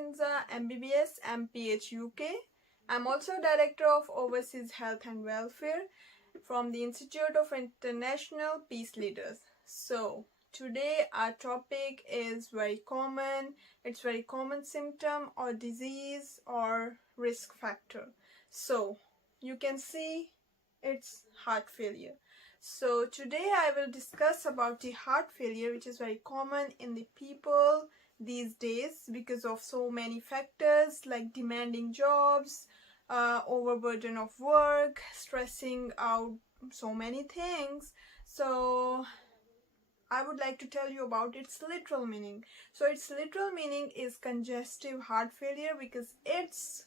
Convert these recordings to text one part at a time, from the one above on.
Kinza, MBBS, MPH UK. I'm also Director of Overseas Health and Welfare from the Institute of International Peace Leaders. So, today our topic is very common. It's very common symptom or disease or risk factor. So, you can see it's heart failure. So today I will discuss about the heart failure, which is very common in the people these days because of so many factors like demanding jobs, overburden of work, stressing out, so many things. So I would like to tell you about its literal meaning. So its literal meaning is congestive heart failure because it's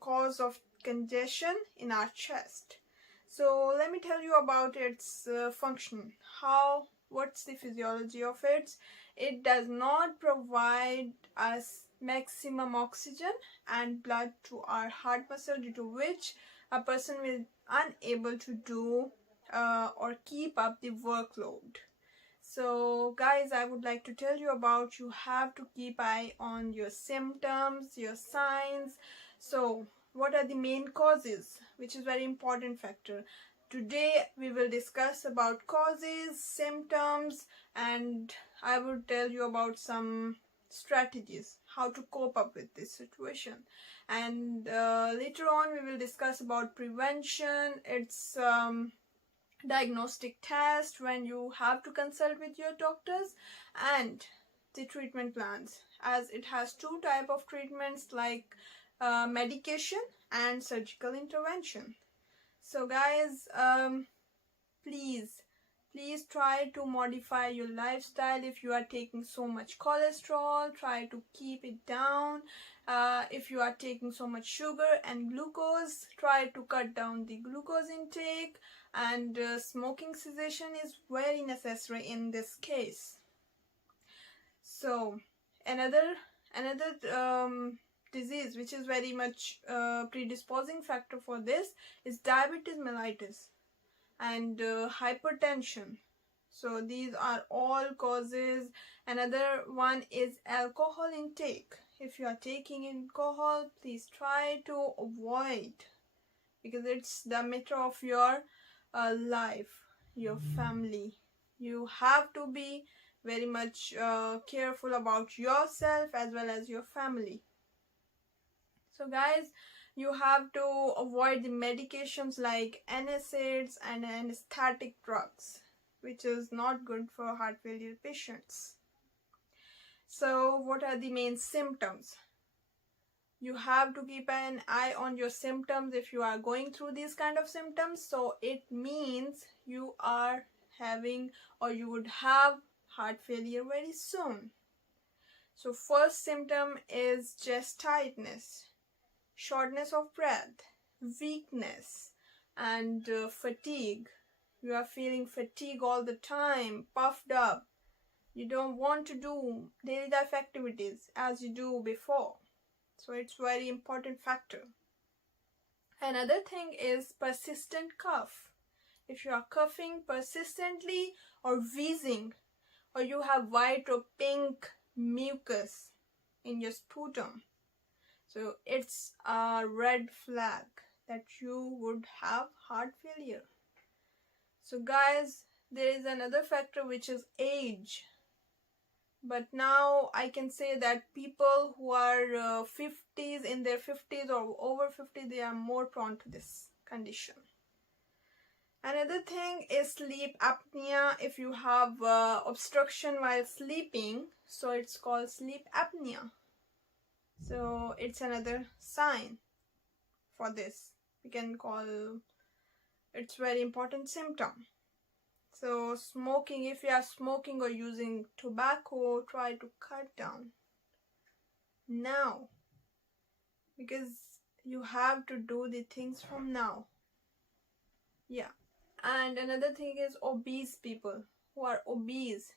cause of congestion in our chest. So let me tell you about its function. What's the physiology of it? It does not provide us maximum oxygen and blood to our heart muscle, due to which a person will unable to do or keep up the workload. So guys, I would like to tell you about, you have to keep eye on your symptoms, your signs. So what are the main causes, which is very important factor. Today we will discuss about causes, symptoms, and I will tell you about some strategies how to cope up with this situation. And later on we will discuss about prevention, its diagnostic test when you have to consult with your doctors, and the treatment plans, as it has two type of treatments like medication and surgical intervention. So guys, please try to modify your lifestyle. If you are taking so much cholesterol, try to keep it down. If you are taking so much sugar and glucose, try to cut down the glucose intake. And smoking cessation is very necessary in this case. So another disease which is very much predisposing factor for this is diabetes mellitus and hypertension. So these are all causes. Another one is alcohol intake. If you are taking alcohol, please try to avoid, because it's the matter of your life, your family. You have to be very much careful about yourself as well as your family. So guys, you have to avoid the medications like NSAIDs and anesthetic drugs, which is not good for heart failure patients. So what are the main symptoms? You have to keep an eye on your symptoms if you are going through these kind of symptoms. So it means you are having or you would have heart failure very soon. So first symptom is chest tightness, shortness of breath, weakness, and fatigue. You are feeling fatigue all the time, puffed up. You don't want to do daily life activities as you do before. So it's very important factor. Another thing is persistent cough. If you are coughing persistently or wheezing, or you have white or pink mucus in your sputum, so it's a red flag that you would have heart failure. So guys, there is another factor which is age. But now I can say that people who are in their 50s or over 50, they are more prone to this condition. Another thing is sleep apnea. If you have obstruction while sleeping, so it's called sleep apnea. So it's another sign for this. We can call it's very important symptom. So smoking, if you are smoking or using tobacco, try to cut down now, because you have to do the things from now. Yeah. And another thing is obese people who are obese,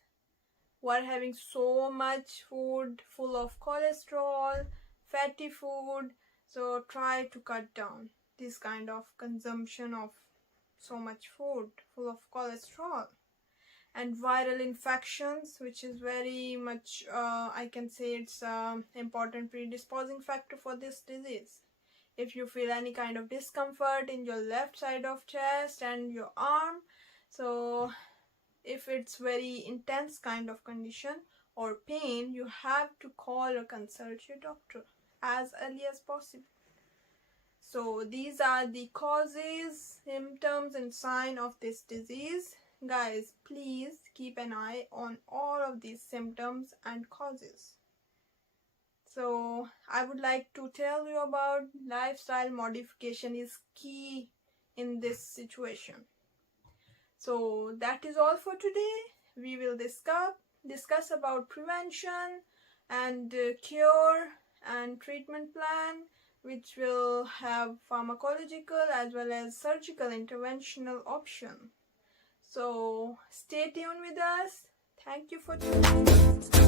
who are having so much food full of cholesterol, fatty food. So try to cut down this kind of consumption of so much food full of cholesterol. and viral infections, which is very much I can say it's important predisposing factor for this disease. If you feel any kind of discomfort in your left side of chest and your arm, so if it's very intense kind of condition or pain, you have to call or consult your doctor as early as possible. So these are the causes, symptoms and sign of this disease. Guys, please keep an eye on all of these symptoms and causes. So I would like to tell you about lifestyle modification is key in this situation. So that is all for today. We will discuss about prevention and cure and treatment plan, which will have pharmacological as well as surgical interventional option. So stay tuned with us. Thank you for tuning in.